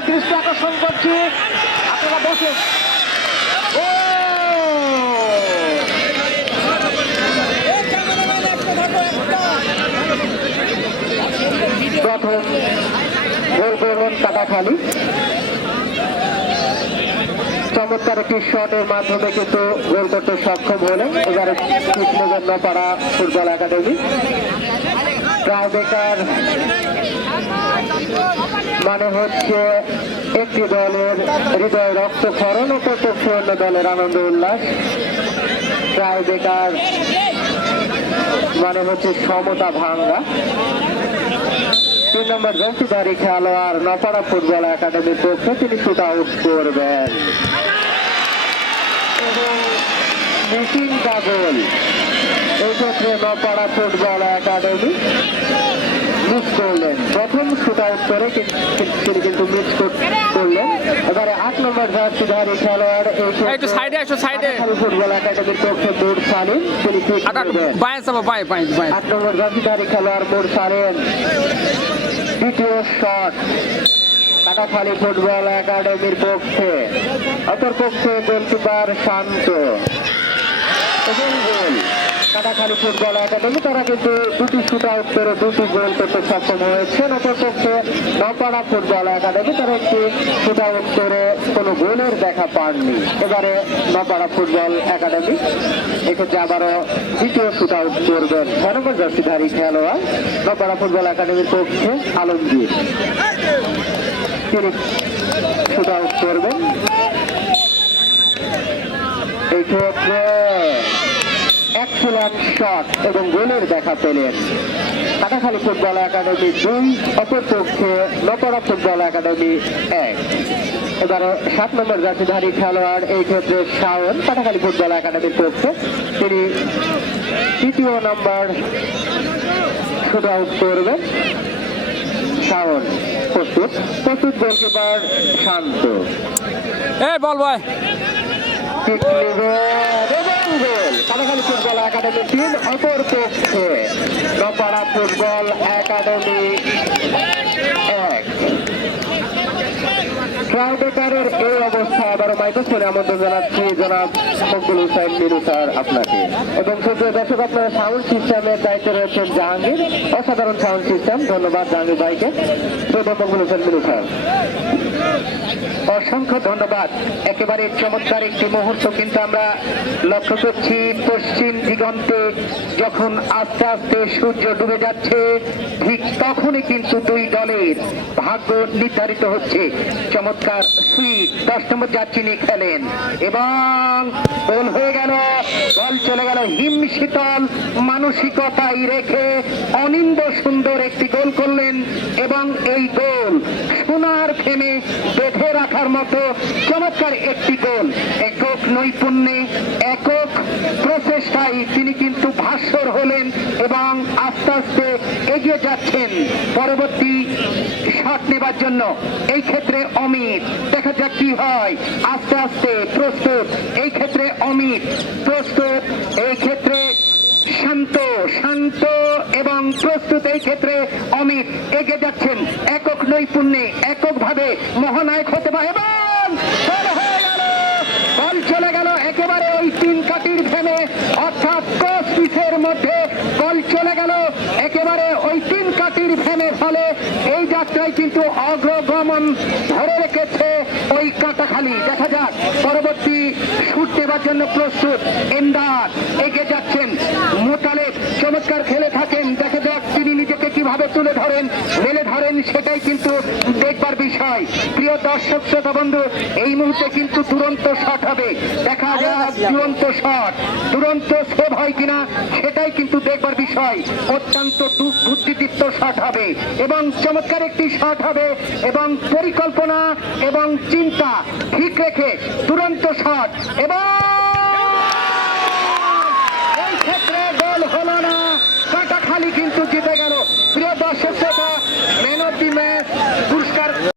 আপনাদের দৃষ্টি আকর্ষণ করছি। আপনারা বসুন। ও! প্রথম গোল করলেন কাটাখালি চমৎকার একটি শটের মাধ্যমে কিন্তু গোল করতে সক্ষম হলেন এবারে কৃষ্ণগঞ্জ নপাড়া ফুটবল একাডেমি। ট্রাইবেকার মানে হচ্ছে একটি দলের হৃদয় রক্তক্ষরণ ও প্রত্যক্ষ অন্য দলের আনন্দ উল্লাস। ট্রাইবেকার মানে হচ্ছে সমতা ভাঙ্গা তিন নম্বর জঙ্কিদারি খেলোয়াড় নপাড়া ফুটবল একাডেমির পক্ষে তিনি শুট আউট করবেন মেশিন কাগল এই নপাড়া ফুটবল একাডেমি মিস করলেন। প্রথম শুট আউট করে তিনি কিন্তু মিস করলেন। এবারে আট নম্বর জার্সিধারী খেলোয়াড় একটু সাইডে সাইডে। ফুটবল একাডেমির পক্ষে দূর সালিম তিনি কিক করবেন? আট নম্বর জার্সিধারী খেলোয়াড় মোর সারেন দ্বিতীয় শট কাটাখালী ফুটবল একাডেমির পক্ষে। অপর পক্ষে goalkeeper Shanto. Katakhali football academy, তারা কিন্তু দুটি শুট আউট করে দুটি গোল করতে সক্ষম হয়েছে। অপর পক্ষে নপাড়া ফুটবল একাডেমি, তারা একটি শুট আউট করে কোনো গোলের দেখা পাননি। এবারে নপাড়া ফুটবল একাডেমি এক্ষেত্রে আবারও দ্বিতীয় শুট আউট করবেন ছয় জার্সিধারী খেলোয়াড়, নপাড়া ফুটবল একাডেমির পক্ষে আলমগীর। তিনি শুট আউট করবেন এই ক্ষেত্রে এক্সেলেন্ট শট এবং গোলের দেখা পেলেন। কাটাখালী ফুটবল একাডেমি দুই অপর পক্ষে নপড়া ফুটবল একাডেমি এক। এবারে সাত নম্বর জাতিধারী খেলোয়াড় এই ক্ষেত্রে শাওন কাটাখালী ফুটবল একাডেমির পক্ষে। তিনি তৃতীয় নম্বর শুট আউট করবেন। শাওন প্রস্তুত। প্রস্তুত গোলকিপার শান্ত। এই বল বয় কাটাখালী ফুটবল একাডেমি তিন অপর পক্ষে ফুটবল একাডেমি এক ট্রাইবেকারের এই অবস্থা আবার মাইক্রোফোনে আমন্ত্রণ জানাচ্ছি জনাব মকবুল হুসাইন মিরু স্যার আপনাকে। এবং সুপ্রিয় দর্শক, আপনারা সাউন্ড সিস্টেমের দায়িত্বে রয়েছেন জাহাঙ্গীর। অসাধারণ সাউন্ড সিস্টেম। ধন্যবাদ জাহাঙ্গীর ভাইকে। শ্রদ্ধা মকবুল হোসেন মিরু স্যার অসংখ্য ধন্যবাদ। একেবারে চমৎকার একটি মুহূর্ত কিন্তু আমরা লক্ষ্য করছি, পশ্চিম দিগন্তে যখন আস্তে আস্তে সূর্য ডুবে যাচ্ছে, ঠিক তখনই কিন্তু দুই দলের ভাগ্য নির্ধারিত হচ্ছে। চমৎকার দশ নম্বর যাচ্ছিনি খেলেন এবং গোল হয়ে গেল, বল চলে গেল হিমশীতল শীতল মানসিকতাই রেখে অনিন্দ সুন্দর একটি গোল করলেন এবং এই গোল সোনার ফেমে বেঁধে রাখার মতো চমৎকার একটি গোল। একক নৈপুণ্যে প্রচেষ্টায় তিনি কিন্তু ভাস্বর হলেন এবং আস্তে আস্তে এগিয়ে যাচ্ছেন পরবর্তী শট নেবার জন্য। এই ক্ষেত্রে অমিত, দেখা যাক কি হয়। আস্তে আস্তে প্রস্তুত। এই ক্ষেত্রে অমিত, প্রস্তুত। এই ক্ষেত্রে শান্ত শান্ত এবং প্রস্তুত। এই ক্ষেত্রে অমিত এগিয়ে যাচ্ছেন। একক নৈপুণ্যে, এককভাবে মহানায়ক হতে পারে। এবং চলে গেল একেবারে ওই তিন কাটির ফেলে অর্থাৎ ক্রস পিসের মধ্যে বল চলে গেল। একেবারে ওই তিন কাটির ফেলে ফলে এই যাত্রায় কিন্তু অগ্রগমন ধরে রেখেছে ওই কাটাখালি। দেখা যাক, পরবর্তী শুট নেবার জন্য প্রস্তুত। এমদাদ এগিয়ে যাচ্ছেন। মোতালেব চমৎকার খেলে থাকেন। দেখা যাক তিনি নিজেকে কীভাবে তুলে ধরেন। মেলে ধরেন সেটাই কিন্তু বিষয় প্রিয় দর্শক শ্রোতা বন্ধু এই মুহূর্তে কিন্তু দুরন্ত শট হবে। দেখা যাক দুরন্ত শট। দুরন্ত সেভ হয় কিনা সেটাই কিন্তু দেখবার বিষয়। অত্যন্ত বুদ্ধিদীপ্ত শট হবে এবং চমৎকার একটি শট হবে এবং পরিকল্পনা এবং চিন্তা ঠিক রেখে দুরন্ত শট এবং